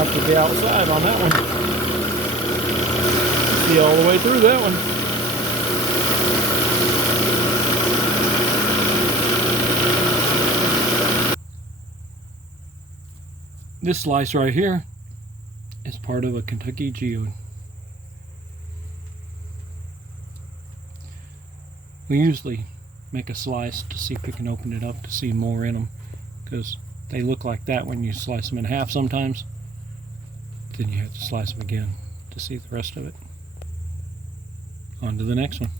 out to the outside on that one. See all the way through that one. This slice right here is part of a Kentucky geode. We usually make a slice to see if we can open it up to see more in them, because they look like that when you slice them in half sometimes. Then you have to slice them again to see the rest of it. On to the next one.